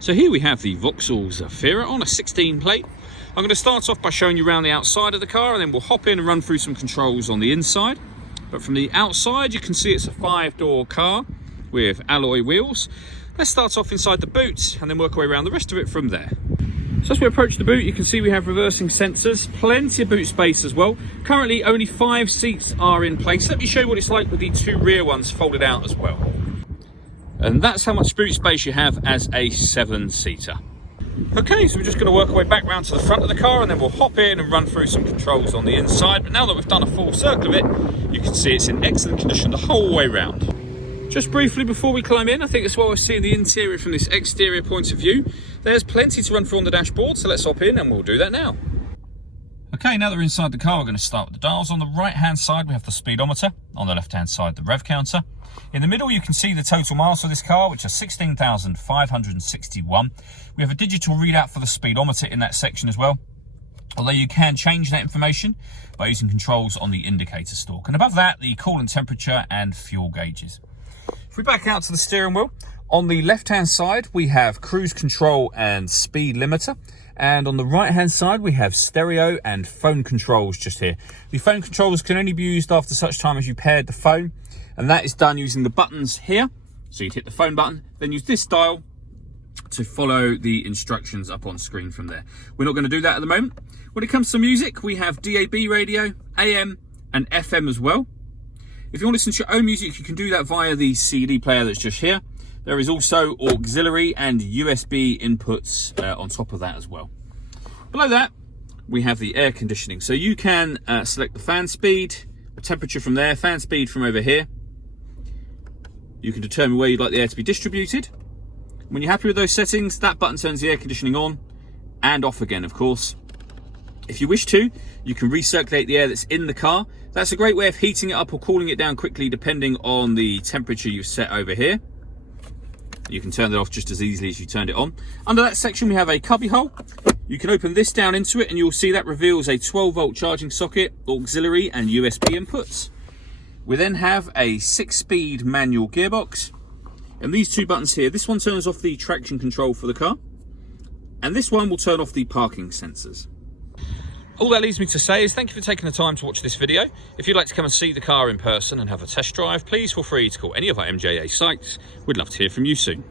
So here we have the Vauxhall Zafira on a 16 plate. I'm going to start off by showing you around the outside of the car, and then we'll hop in and run through some controls on the inside. But from the outside you can see it's a 5-door car with alloy wheels. Let's start off inside the boot and then work our way around the rest of it from there. So as we approach the boot, you can see we have reversing sensors, plenty of boot space as well. Currently only 5 seats are in place. Let me show you what it's like with the 2 rear ones folded out as well. And that's how much boot space you have as a 7-seater. Okay, so we're just going to work our way back round to the front of the car, and then we'll hop in and run through some controls on the inside. But now that we've done a full circle of it, you can see it's in excellent condition the whole way round. Just briefly before we climb in, I think it's while we're seeing the interior from this exterior point of view, there's plenty to run through on the dashboard, so let's hop in and we'll do that now. Okay, now that we're inside the car, we're going to start with the dials. On the right hand side we have the speedometer, on the left hand side the rev counter. In the middle you can see the total miles for this car, which are 16,561. We have a digital readout for the speedometer in that section as well, although you can change that information by using controls on the indicator stalk. And above that, the coolant temperature and fuel gauges. If we back out to the steering wheel, on the left hand side we have cruise control and speed limiter, and on the right hand side we have stereo and phone controls just here. The phone controls can only be used after such time as you paired the phone, and that is done using the buttons here. So you'd hit the phone button, then use this dial to follow the instructions up on screen from there. We're not going to do that at the moment. When it comes to music, we have DAB radio, AM and FM as well. If you want to listen to your own music, you can do that via the CD player that's just here. There is also auxiliary and USB inputs on top of that as well. Below that, we have the air conditioning. So you can select the fan speed, the temperature from there, fan speed from over here. You can determine where you'd like the air to be distributed. When you're happy with those settings, that button turns the air conditioning on and off again, of course. If you wish to, you can recirculate the air that's in the car. That's a great way of heating it up or cooling it down quickly depending on the temperature you've set over here. You can turn it off just as easily as you turned it on. Under that section we have a cubby hole. You can open this down into it and you'll see that reveals a 12-volt charging socket, auxiliary and USB inputs. We then have a 6-speed manual gearbox. And these 2 buttons here, this one turns off the traction control for the car, and this one will turn off the parking sensors. All that leaves me to say is thank you for taking the time to watch this video. If you'd like to come and see the car in person and have a test drive, please feel free to call any of our MJA sites. We'd love to hear from you soon.